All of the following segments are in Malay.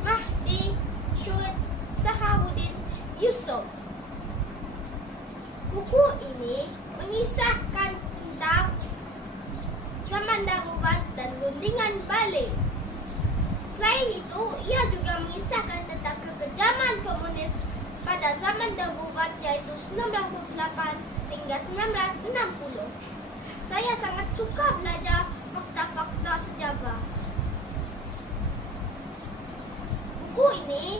Mahdi Syed Sahabuddin Yusof. Buku ini mengisahkan tentang zaman darurat dan rundingan balik. Selain itu, ia juga mengisahkan tentang kekejaman komunis pada zaman darurat iaitu 1928 hingga 1960. Saya sangat suka belajar fakta-fakta sejarah. Buku ini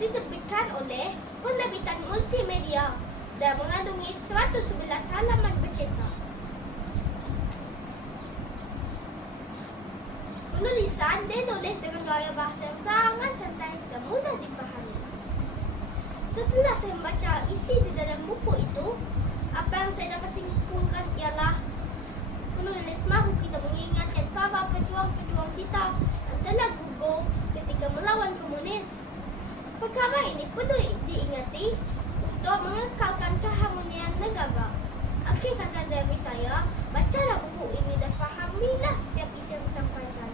diterbitkan oleh penerbitan multimedia dan mengandungi 111 halaman bercetak. Penulisan ditulis dengan gaya bahasa yang sangat santai dan mudah dipahami. Setelah saya membaca isi di dalam buku itu, apa yang saya dapat simpulkan ialah penulis mahu kita mengingatkan para pejuang-pejuang kita yang telah gugur ketika melawan komunis. Perkara ini perlu diingati untuk mengekalkan keharmonian negara. Akhir kata dari saya, bacalah buku ini dan fahamilah setiap isi yang disampaikan.